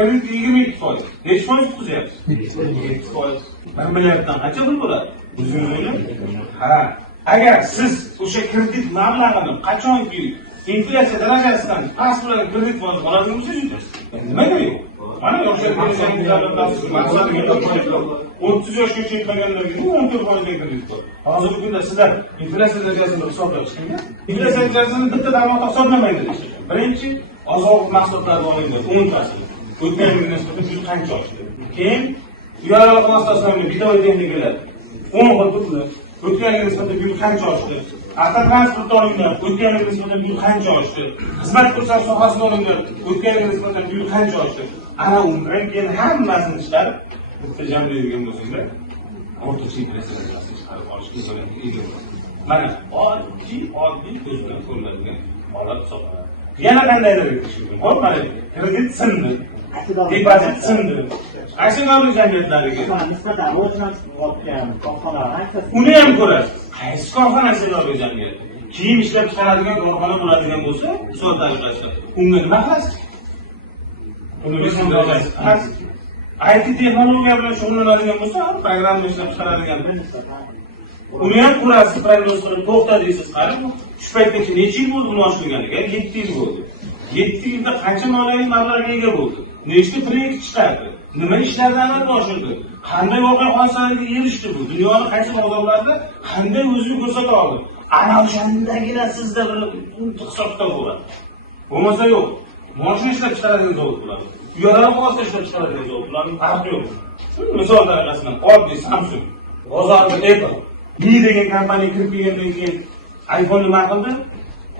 kredit 22%. Nechi foiz tutyapsiz? 7%. 1 milliarddan qancha pul bo'ladi? O'zingiz o'ylang. Ha, agar siz o'sha kredit mablag'ini qachonki inflyatsiya darajasidan past bo'lgan kredit foizi oladigan bo'lsangiz, nimaga yo'q? Mana yoshlar kelishingizlardan maqsadiga yetib 30 yoshga yetmaganlarga 14% kredit bor. Hozirgi kunda sizlar inflyatsiya darajasini hisoblab chiqing. Inflyatsiya darajasini bitta davlat hisoblamaydi. Birinchi, oziq-ovqat mahsulotlari olingan 10%. O'tgan yilga nisbatan juda qancha oshdi. Keyin uyali vositalarning bidon texnikalar 10 xil pullar. O'tgan yilga nisbatan juda qancha oshdi. Avtotransport olingan o'tgan yilga nisbatan juda qancha oshdi. Xizmat ko'rsatish sohasida olingan o'tgan yilga nisbatan juda qancha oshdi. Ana undan keyin hammasini chiqarib bitta jamlaydigan bo'lsanglar, o'rtacha inflyatsiya darajasini chiqarib olishga imkoniyatga ega bo'lasiz. Mana oddiy ko'z bilan ko'riladigan holat hisoblanadi. Yana qandaydir tushundim. Hop, mana kredit sindi. Depozit sindi. Aksiyadorlik jamiyatlariga nisbatan rivojlanish qilayotgan korxonalar uni ham ko'rasiz. Qaysi korxona aksiyadorlik jamiyati? Kiyim ishlab chiqaradigan korxona bo'ladigan bo'lsa, misol tariqasida unga nima qilasiz? Uni biz IT texnologiya bilan shug'ullanadigan bo'lsa, programma ishlab chiqaradigan uni ham ko'rasiz, prognoz to'xta deysiz, qarang. Shu paytgacha necha yil bo'ldi buni oshirganiga? 7 yil bo'ldi. 7 yilda qancha moliyaviy mablag'ga ega bo'ldi? Nechta proyekt chiqardi? Nima ishlarni amalga oshirdi? Qanday voqea hodisalarga erishdi bu? Dunyoning qaysi bozorlarida qanday o'zini ko'rsata oldi? Ana o'shandagina sizda bir hisob-kitob bo'ladi. Bo'lmasa yo'q. Mashina ishlab chiqaradigan zavod bo'ladi. Uyalari vosita ishlab chiqaradigan zavod bo'ladi. Farqi yo'q. Misol tariqasidan oddiy Samsung, bozorda Apple, Mi degan kompaniya kirib kelgandan keyin iPhone nima qildi?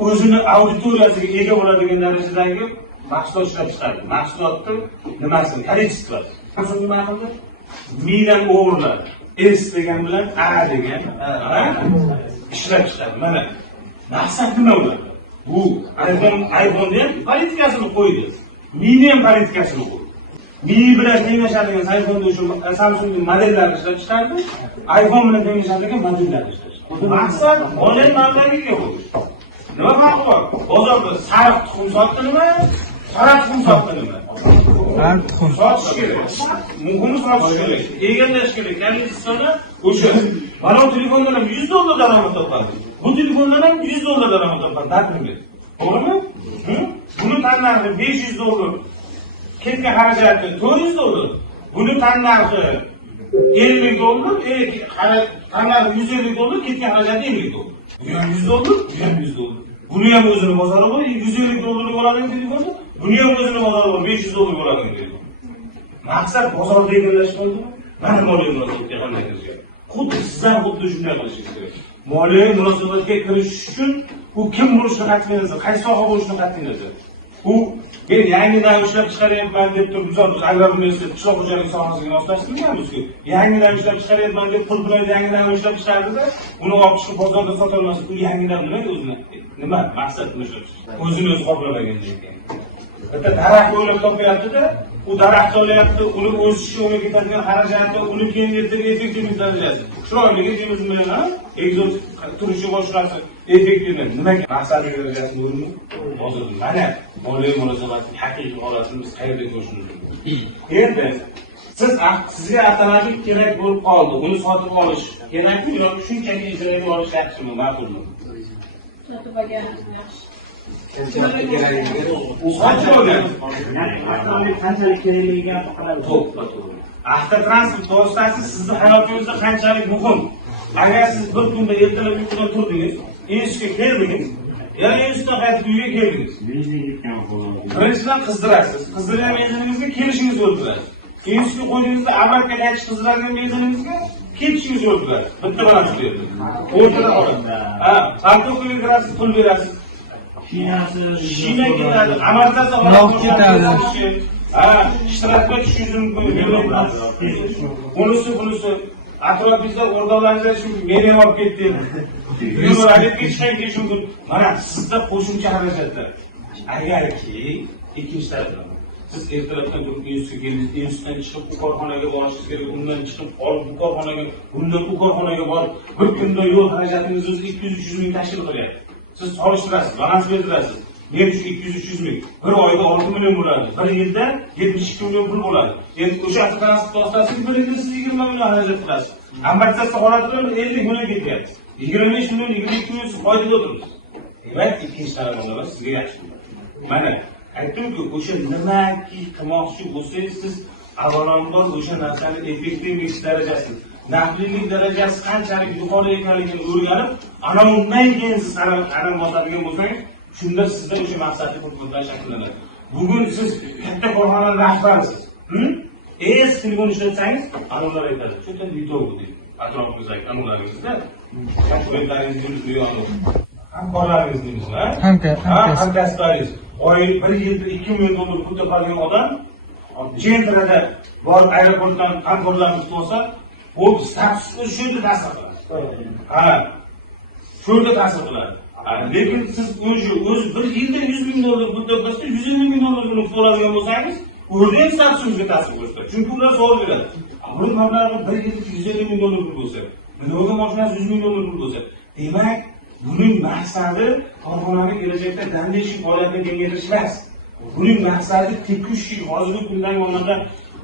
O'zini auditoriyasiga ega bo'ladigan darajadagi mahsulot ishlab chiqardi. Mahsulotni nimasini, kolleksiyasi. Samsung nima qildi? Midan o'g'irladi. S degan bilan A degan ishlab chiqardi. Mana maqsad nima bo'ladi? Bu iPhone ham politikasini qo'ydi. Mini ham politikasini qo'ydi. Mini bilan tenglashadigan Samsungning modellarini ishlab chiqardi. iPhone bilan tenglashadigan modellarni ishlab chiqardi. Maqsad moliyaviy mablag'ga ega bo'lish. Nima farqi bor? Bozorda sariq tuxum sotdimi? Qora tuxum sotdimi? Sariq tuxum sotish kerak. Muhimi sotish kerak. Egallash kerak. Konditsiyoni o'sha. Mana bu telefondan ham $100 daromad topadi. Bu telefondan ham $100 daromad topadi. Ta'tilga. To'g'rimi? Buni tannarxi $500. Ketgan xarajati $400. Buni tannarxi $50, tannarxi $150, ketgan xarajati $50. Bu ham $100, bu ham $100. Buni ham o'zini bozori bor, $150 bo'ladigan telefonni, buni ham o'zini bozori bor, $500 bo'ladigan telefon. Maqsad bozorda egallash bo'ldi. Mana moliyaviy munosabatga qanday kirishgan. Xuddi sizlar xuddi shunday qilishingiz kerak. Moliyaviy munosabatga kirish uchun u kim bo'lishini qat'iy nazar, qaysi soha bo'lishini qat'iy nazar. U men yangidan ishlab chiqaryapman deb turib, misol agrar universitet qishloq xo'jaligi sohasiga moslashtirganmiz-ku. Yangidan ishlab chiqaryapman deb pul bilan yangidan ishlab chiqardida, uni olib chiqib bozorda sota olmasa, u yangidan nima o'zini? Nima maqsad ishlab chiqarish? O'zini o'zi qoplamagandan keyin. Bitta daraxt o'ylab topyapti-da, u daraxt olyapti, uni o'sishi, uni ketadigan xarajati, uni keyin ertaga effektivlik darajasi. Chiroyligi deymiz bilan, egzotik turishi boshqasi, effektivlik. Nimaga maqsadiy darajasi bo'lmi? Hozir mana moliyaviy munosabatning haqiqiy holatini biz qayerda ko'rishimiz mumkin? Endi sizga avtomobil kerak bo'lib qoldi, uni sotib olish kerakmi yoki shunchaki ijaraga olish yaxshimi, ma'qulmi? Sotib olgan yaxshi. Qanchalik kerakligiga to'g'ri. Avtotransport vositasi sizning hayotingizda qanchalik muhim? Agar siz bir kunda ertalab uyqudan turdingiz, institutga keldingiz, yana institutdan qaytib uyga keldingiz. Birinchidan qizdirasiz. Qizdirgan benziningizga kelishingizni o'ldirasiz. Institutga qo'ydingizda avvalga qaytish qizdiradigan benziningizga ketishingizni o'ldirasiz. Bitta balans berdi. O'rtada qoladi. Parkovkaga kirasiz, pul berasiz. Shina ketadi, amortizatsiya ketadi. Ishtirokga tushishingiz mumkin. Bunisi atrofingizda o'rtoqlaringiz shu meni olib ketdi. Yurib ketishdan keyin shu mana sizda qo'shimcha xarajatlar. Agarki ikkinchi tarafdan siz ertalabdan turib institutga keldingiz, institutdan chiqib bu korxonaga borishingiz kerak, undan chiqib olib bu korxonaga, bundan bu korxonaga borib, bir kunda yo'l xarajatingiz o'zi 200-300 ming tashkil qilyapti. Siz solishtirasiz, balans berdirasiz. men shu 200-300 ming, bir oyda 6 million bo'ladi. Bir yilda 72 million pul bo'ladi. Endi o'sha transport vositasiga bir yilda siz 20 million xarajat qilasiz. Amortizatsiya holatidan 50 million ketyapti. 25 million, 22 million siz foydada o'tiribsiz. Demak, ikkinchi tarafdan sizga yaxshi. Mana aytdimku, o'sha nimaki qilmoqchi bo'lsangiz, siz avvalambor o'sha narsani effektivlik darajasi, naflilik darajasi qanchalik yuqori ekanligini o'rganib, ana undan keyin siz qadam bosadigan bo'lsangiz, shunda sizda o'sha maqsadli hududlar shakllanadi. Bugun siz katta korxonaning rahbarisiz. Eski telefon ishlatsangiz, analar aytadi. Shunday video deydi. Atrofimizdagi anularingizda qo'ylaringizni yurib yo'q. Hamkorlaringiz deymiz, ha? Hamkasblaringiz. Oy bir yilda 2 million dollar pul topadigan odam Jentrada bor aeroportdan hamkorlarimiz bo'lsa, bu statusga shunday ta'sir qiladi. Ha. Shunday ta'sir qiladi. Lekin siz o'z bir yilda 100 ming dollar pul topasiz, 150 ming dollar pul to'ladigan bo'lsangiz, o'zing statusingizga ta'sir ko'rsatadi. Chunki ular savol beradi. Bu mablag'i bir yilda 150 ming dollar pul bo'lsa, Lenovo mashinasi 100 ming dollar pul bo'lsa, demak, buning maqsadi korxonaning kelajakda damlashib faoliyatini kengaytirish emas. Buning maqsadi tekushi hozirgi kundagi o'rnida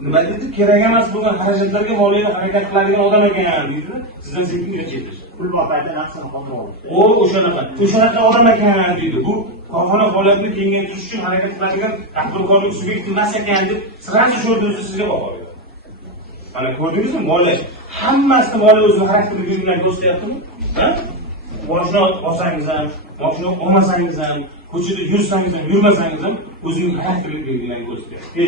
nima deydi, kerak emas bo'lgan xarajatlarga moliyaviy harakat qiladigan odam ekan deydi. Sizdan sekinga chetish. Pul boqayda naqsini qoldirib oldi. O'shanaqa odam ekan deydi. Bu korxona faoliyatini kengaytirish uchun harakat qiladigan tadbirkorlik subyekti emas ekan deb sirasi sho'rdirsa sizga baho beradi. Mana ko'rdingizmi, moliya hammasini moliya o'zining xarakteriga bilan ko'rsatyaptimi? Ha? Mashina olsangiz ham, mashina olmasangiz ham, ko'chada yursangiz ham, yurmasangiz ham o'zining xarakteriga bilan ko'rsatyapti.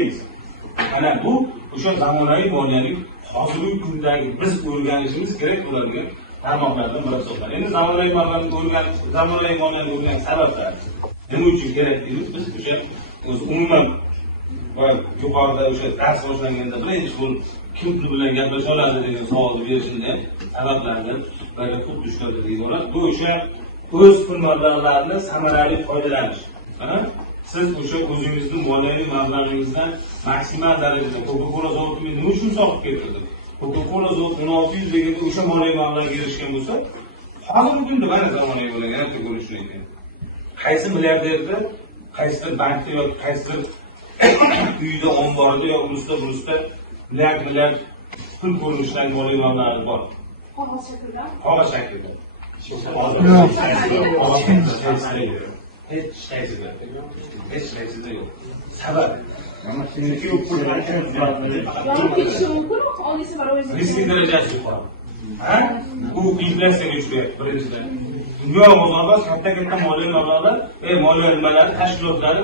Mana bu o'sha zamonaviy moliyaning hozirgi kundagi biz o'rganishimiz kerak bo'ladigan tarmoqlardan biri hisoblanadi. Endi zamonaviy moliyani o'rganish sabablari nima uchun kerak deymiz? Biz o'sha o'z umuman va yuqorida o'sha dars boshlanganda birinchi pul kim pul bilan gaplasha oladi degan savolni berishimda sabablardan biri xuddi shunaqa deydilar. Bu o'sha o'z pul mablag'larini samarali foydalanish. Siz o'sha o'zingizning moliyaviy mablag'ingizdan maksimal darajada Coca-Cola zavodini nima uchun sotib keltirdi? Coca-Cola zavod 1600 deganda o'sha moliyaviy mablag'ga erishgan bo'lsa, hozirgi kunda mana zamonaviy bo'lgan ham ko'rishlaydi. Qaysi milliarderda, qaysi bankda yoki qaysi uyda, omborda yoki ulusda milliard pul ko'rinishidagi moliyaviy mablag'lar bor. Qog'oz shaklida. Hech qaysida yo'q. Sabab risk darajasi yuqori. Bu inflyatsiyaga uchrayapti birinchidan. Dunyo bozorida katta moliyaviy mablag'lar va moliya nimalari tashkilotlari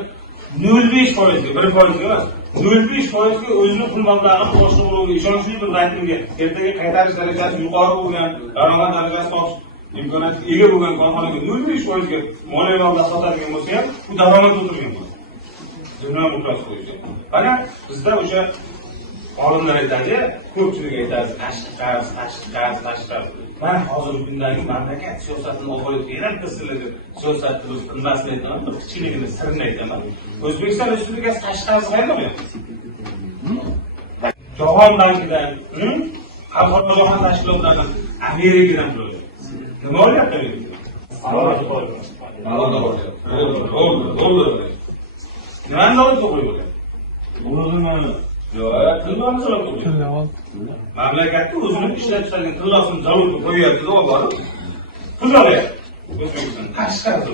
0.5% ga, 1% emas, 0.5% ga o'zining pul mablag'ini boshqa birovga ishonchli bir raqamga ertaga qaytarish darajasi yuqori bo'lgan, daromad darajasi topish imkoniyati ega bo'lgan korxonaga 0.5% ga moliyaviy mablag' sotadigan bo'lsa ham, bu daromad o'tirgan bo'ladi. Dunyo miqyosida qo'yishgan. Mana bizda o'sha olimlar aytadi, ko'pchilik aytadi, tashqi qarz. Mana hozirgi kundagi mamlakat siyosatini o'g'irib berib sirligi siyosatni biz qilmasdan aytaman, bir kichikligini sirini aytaman. O'zbekiston Respublikasi tashqi qarzi qayerdan? Jahon bankidan, xalqaro jahon tashkilotlaridan, Amerikadan turadi. Nima olyapti Amerika? Nimani olib qo'yib qo'yadi? Tillani zavod qo'yadi. Mamlakatda o'zini ishlab chiqargan tillasini zavodga qo'yayapti, borib pul olyapti. O'zbekiston tashqi qarz.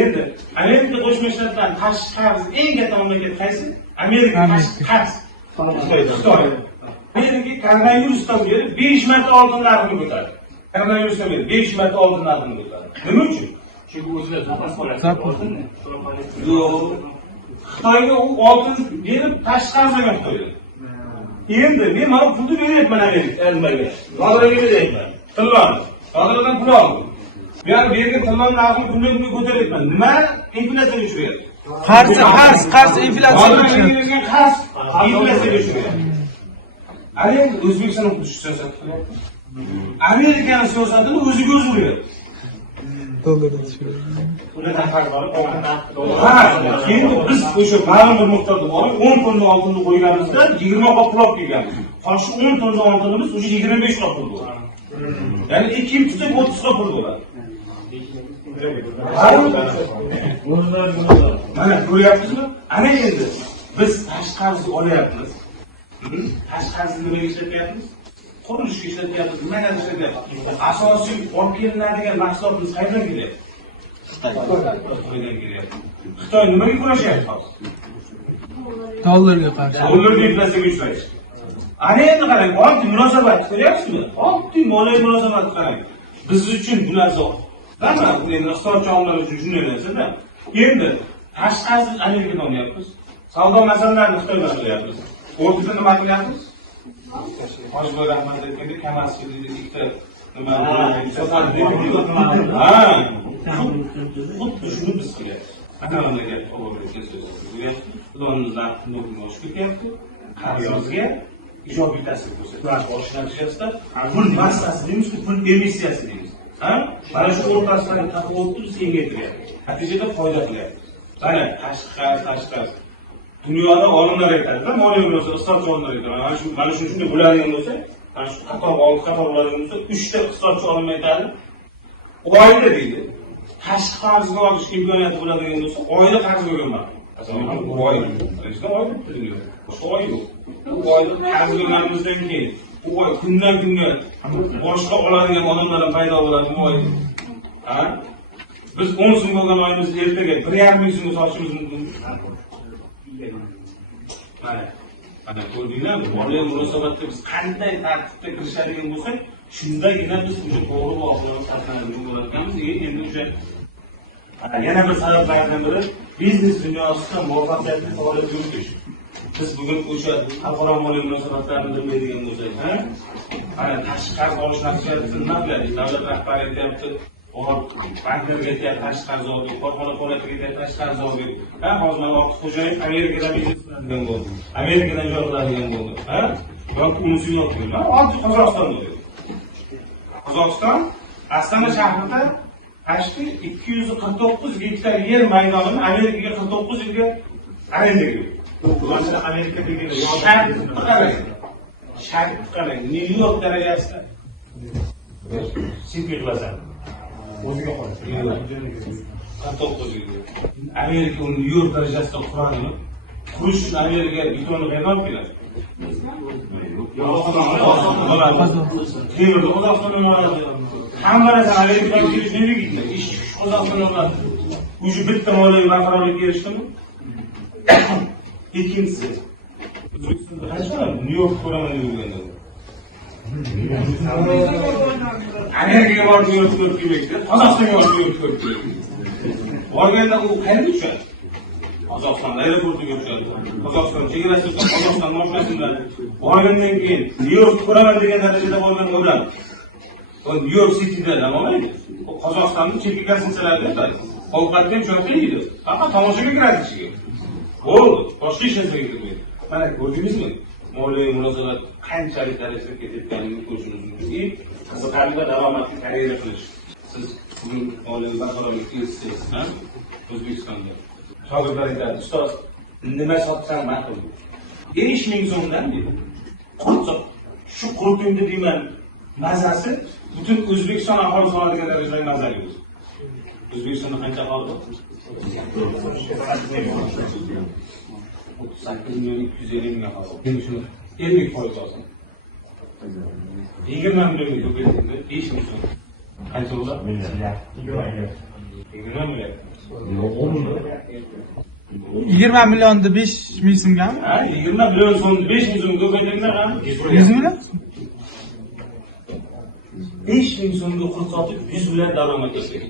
Endi Amerika Qo'shma Shtatlardan tashqi qarz eng katta mamlakat qaysi? Amerika tashqi qarz. Xitoy. Amerika koronavirusdan beri 5 marta oltin narxini ko'tardi. Koronavirusdan beri 5 marta oltin narxini ko'tardi. Nima uchun? Chunki o'zida zapas qo'yadi. Yo'q. Xitoyga u oltin berib tashqi qarz olgan Xitoyda. Endi men mana pulni beryapman Amerikaga. Hozirga beryapman. Tillon. Hozirdan pul oldim. Men bergan tillon narxini kundan-kunga ko'taryapman. Nima? Inflyatsiyaga uchrayapti. Qarz inflyatsiyaga uchrayapti. Qarz inflyatsiyaga uchrayapti. Endi O'zbekiston xuddi shu siyosat qilyapti. Amerikaning siyosatini o'ziga o'zi uryapti. Endi biz o'sha ma'lum bir miqdorda borib 10 tonna oltinni qo'yganimizda 20 qop pul olib kelganmiz. Hozir 10 tonna oltinimiz o'sha 25 qop pul bo'ladi. Ya'ni 2 tutib 30 qop pul bo'ladi. Mana ko'ryapsizmi? Ana endi biz tashqarisi olyapmiz. Tashqarisini nimaga ishlatyapmiz? Qurilishga ishlatyapmiz, nimaga ishlatyapmiz? Asosiy olib kelinadigan mahsulotimiz qayerdan kelyapti? Xitoydan kelyapti. Xitoy nimaga kurashyapti hozir? Dollarga qarshi. Dollarga inflyatsiyaga uchrash. Ana endi qarang, oddiy munosabat ko'ryapsizmi? Oddiy moliyaviy munosabat qarang. Biz uchun bu narsa Mana endi iqtisodchi omillar uchun shunday narsada. Endi tashqarisi Amerikadan olyapmiz. Savdo masalalarini Xitoydan qilyapmiz. O'rtada nima qilyapmiz? Hojiboy Rahmat aytgandek, Kamasovni ikkita nima xuddi shuni biz qilyapmiz. Ana mamlakat ovoraga so'z qilyapti. Xudoimizdan nurni oshib ketyapti. Qarzimizga ijobiy ta'sir ko'rsatyapti. Bosh natijasida pul massasi deymiz-ku, pul emissiyasi deymiz. Mana shu o'rtasidagi tafovutni biz kengaytiryapmiz. Natijada foyda qilyapmiz. Mana tashqari. Dunyoda olimlar aytadi, moliya bo'lsa, iqtisodchi olimlar aytadi. Mana shu shunday bo'ladigan bo'lsa, mana shu qator bo'ladigan bo'lsa, 3 ta iqtisodchi olim aytadi. Oyda deydi. Tashqi qarzga olish imkoniyati bo'ladigan bo'lsa, oyda qarzga olmaydi. Masalan, oyda turgan. Boshqa oy yo'q. Bu oyda qarz olganimizdan keyin bu oy kundan kunga boshqa oladigan odamlar ham paydo bo'ladi bu oy. Biz 10 so'm bo'lgan oyimizni ertaga 1,5 ming so'mga sotishimiz mumkin. Mana ko'rdinglarmi? Moliya munosabatda biz qanday tartibda kirishadigan bo'lsak, shundagina biz o'sha to'g'ri voqealarni saqlanadigan bo'lamiz. Endi o'sha yana bir sabablardan biri biznes dunyosida muvaffaqiyatli faoliyat yuritish. Biz bugun o'sha xalqaro moliya munosabatlarini bilmaydigan bo'lsak, mana tashqi qarz olish natijasida nima qiladi? Davlat rahbariyati aytyapti, banklarga aytyapti tashqi qarz oldik, korxona faoliyatiga aytyapti tashqi qarz oldik. Hozir mana Ortiqxo'jayev Amerikadan biznes qiladigan bo'ldi. Amerikadan joy qiladigan bo'ldi. Yoki unisi yo'q. Oddiy Qozog'iston bo'ldi. Qozog'iston Astana shahrida tashqi 249 gektar yer maydonini Amerikaga 49 yilga arendaga berdi. Bularni Amerika belgiladi. Shart qarang. Nyu-York darajasida. Sitni qilasan. O'ziga qo'y. 49 yil. Amerika uni Nyu-York darajasida quradimi? Qurish uchun Amerikaga betonni qayerdan olib keladi? Temirni Qozog'istondan oladi. Hamma narsa Amerikadan kelish nega ketdi? Ish Qozog'istondan oladi. O'sha bitta moliyaviy barqarorlikka erishdimi? Ikkinchisi, O'zbekistonda qancha Nyu-York ko'raman deb yurganda. Amerikaga borib Nyu-York ko'rib kelmaydi, Qozog'istonga borib Nyu-York ko'rib kelmaydi. Borganda u qayerga tushadi? Qozog'iston aeroportiga tushadi. Qozog'iston chegarasida Qozog'iston mashinasida borgandan keyin Nyu-York ko'raman degan darajada borgan o'g'lan. Nyu-York City'da nima bo'ladi? Qozog'istonning chekka kassalarida ovqatga cho'qib yeydi. Faqat tomoshaga kiradi ichiga. Bo'ldi, boshqa ish nasaga kirmaydi. Mana ko'rdingizmi? Moliyaviy munosabat qanchalik darajada ketayotganini ko'rishingiz mumkin. Qiziqarli va davomatli karyera qilish. Siz bugun moliyaviy barqarorlikka erishsangiz, O'zbekistonda shogirdlar aytadi, ustoz, nima sotsam ma'qul? 5 ming so'mdan deydi. Shu qurutimni deyman, mazasi butun O'zbekiston aholisi oladigan darajada mazali bo'ldi. O'zbekistonda qancha aholi bor? 38.250.000 aholi. Endi shuni 50% olsin. 20 millionga ko'paytirdi, 5 ming so'm. Qancha bo'ladi? Milliard. 20 milliard. 20 millionni 5 ming so'mgami? 20 million so'mni 5 ming so'mga ko'paytirganda ham 100 million? 5 ming so'mga qurut sotib 100 milliard daromad topgan.